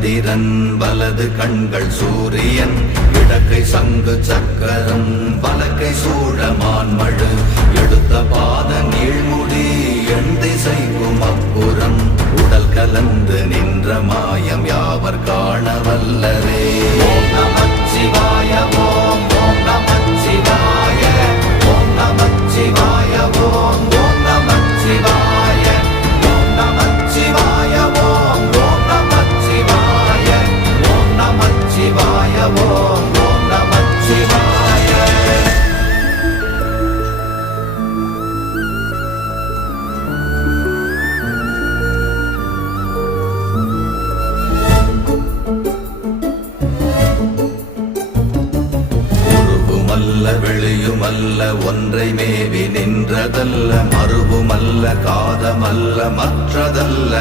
சந்திரன் வலது கண்கள் சூரியன் இடக்கை சங்கு சக்கரம் வலக்கை சூழமான்மழு எடுத்த பாத நீழ்முடி எண் திசைக்கும் அப்புறம் உடல் கலந்து நின்ற மாயம் யாவர் காண வல்லரே. ஓம் நமச்சிவாய ஓம் ஓம் நமச்சிவாய ஓம் நமச்சிவாய ஓம் ஓம் நமச்சிவாய ஓம் நமச்சிவாய ஓம் ஓம் நமச்சிவாய ஓம் நமச்சிவாய ஓம் ஓம் நமச்சிவாய. வெளியுமல்ல ஒன்றை மேவி நின்றதல்ல மறுவுமல்ல காதமல்ல மற்றதல்ல